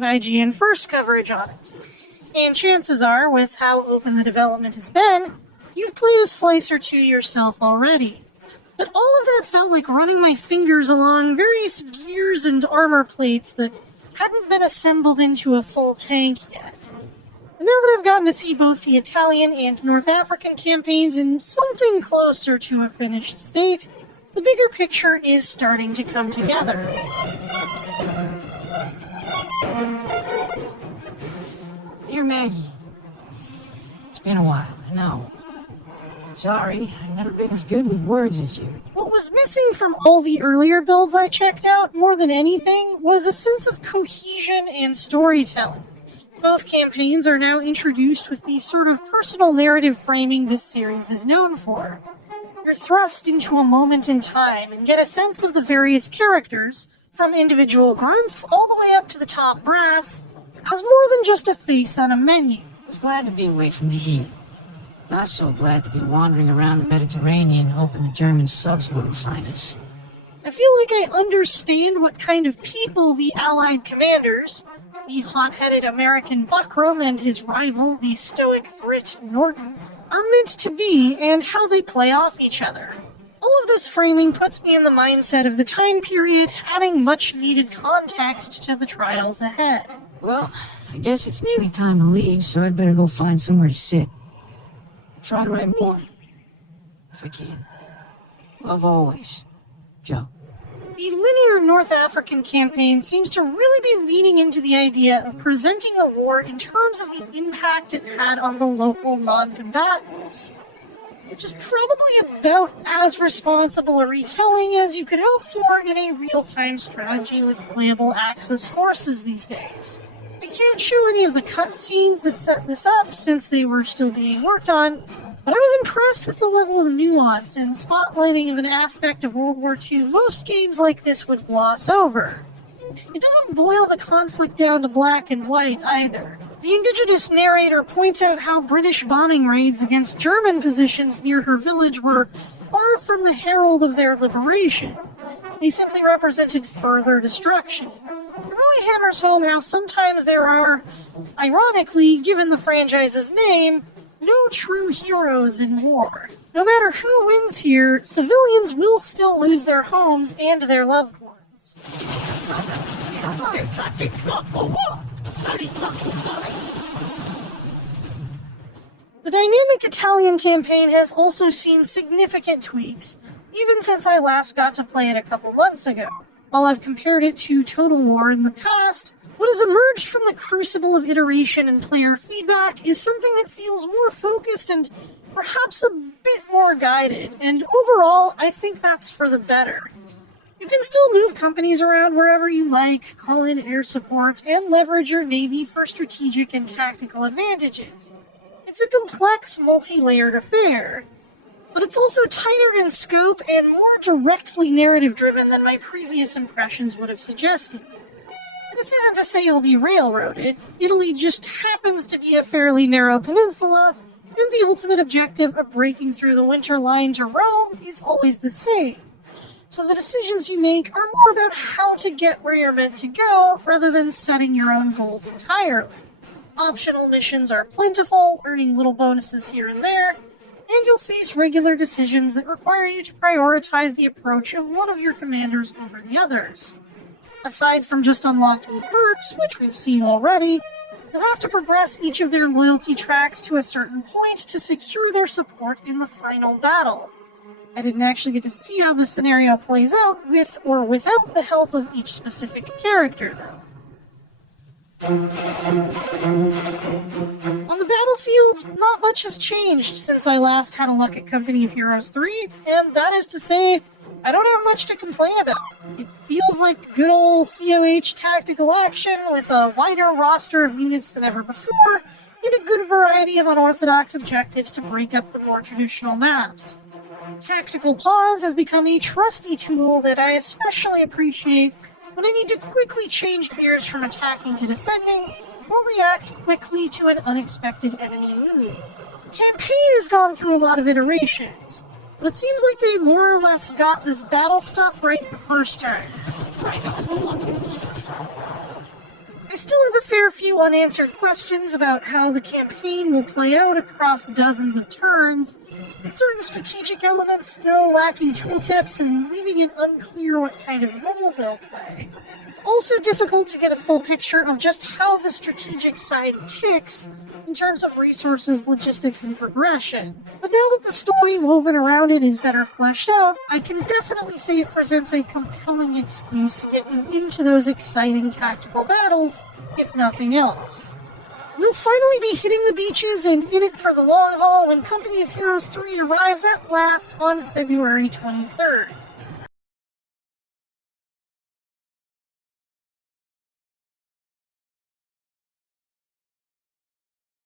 of IGN First coverage on it. And chances are, with how open the development has been, you've played a slice or two yourself already. But all of that felt like running my fingers along various gears and armor plates that hadn't been assembled into a full tank yet. And now that I've gotten to see both the Italian and North African campaigns in something closer to a finished state, the bigger picture is starting to come together. Dear Maggie, it's been a while, I know. Sorry, I've never been as good with words as you. What was missing from all the earlier builds I checked out, more than anything, was a sense of cohesion and storytelling. Both campaigns are now introduced with the sort of personal narrative framing this series is known for. You're thrust into a moment in time and get a sense of the various characters, from individual grunts all the way up to the top brass, as more than just a face on a menu. I was glad to be away from the heat. Not so glad to be wandering around the Mediterranean hoping the German subs wouldn't find us. I feel like I understand what kind of people the Allied commanders, the hot-headed American Buckram and his rival, the stoic Brit Norton, are meant to be and how they play off each other. All of this framing puts me in the mindset of the time period, adding much-needed context to the trials ahead. Well, I guess it's nearly time to leave, so I'd better go find somewhere to sit. Try to write more, if I can. Love always, Joe. The linear North African campaign seems to really be leaning into the idea of presenting a war in terms of the impact it had on the local non-combatants, which is probably about as responsible a retelling as you could hope for in a real-time strategy with playable Axis forces these days. I can't show any of the cutscenes that set this up since they were still being worked on, but I was impressed with the level of nuance and spotlighting of an aspect of World War II most games like this would gloss over. It doesn't boil the conflict down to black and white either. The indigenous narrator points out how British bombing raids against German positions near her village were far from the herald of their liberation. They simply represented further destruction. It really hammers home how sometimes there are, ironically, given the franchise's name, no true heroes in war. No matter who wins here, civilians will still lose their homes and their loved ones. The dynamic Italian campaign has also seen significant tweaks, even since I last got to play it a couple months ago. While I've compared it to Total War in the past, what has emerged from the crucible of iteration and player feedback is something that feels more focused and perhaps a bit more guided, and overall, I think that's for the better. You can still move companies around wherever you like, call in air support, and leverage your navy for strategic and tactical advantages. It's a complex, multi-layered affair, but it's also tighter in scope and more directly narrative-driven than my previous impressions would have suggested. This isn't to say you'll be railroaded. Italy just happens to be a fairly narrow peninsula, and the ultimate objective of breaking through the winter line to Rome is always the same. So the decisions you make are more about how to get where you're meant to go, rather than setting your own goals entirely. Optional missions are plentiful, earning little bonuses here and there, and you'll face regular decisions that require you to prioritize the approach of one of your commanders over the others. Aside from just unlocking perks, which we've seen already, you'll have to progress each of their loyalty tracks to a certain point to secure their support in the final battle. I didn't actually get to see how this scenario plays out with or without the help of each specific character, though. On the battlefield, not much has changed since I last had a look at Company of Heroes 3, and that is to say, I don't have much to complain about. It feels like good old COH tactical action with a wider roster of units than ever before, and a good variety of unorthodox objectives to break up the more traditional maps. Tactical pause has become a trusty tool that I especially appreciate when I need to quickly change gears from attacking to defending, or react quickly to an unexpected enemy move. The campaign has gone through a lot of iterations, but it seems like they more or less got this battle stuff right the first time. I still have a fair few unanswered questions about how the campaign will play out across dozens of turns, with certain strategic elements still lacking tooltips and leaving it unclear what kind of role they'll play. It's also difficult to get a full picture of just how the strategic side ticks in terms of resources, logistics, and progression. But now that the story woven around it is better fleshed out, I can definitely say it presents a compelling excuse to get you into those exciting tactical battles, if nothing else. We'll finally be hitting the beaches and in it for the long haul when Company of Heroes 3 arrives at last on February 23rd.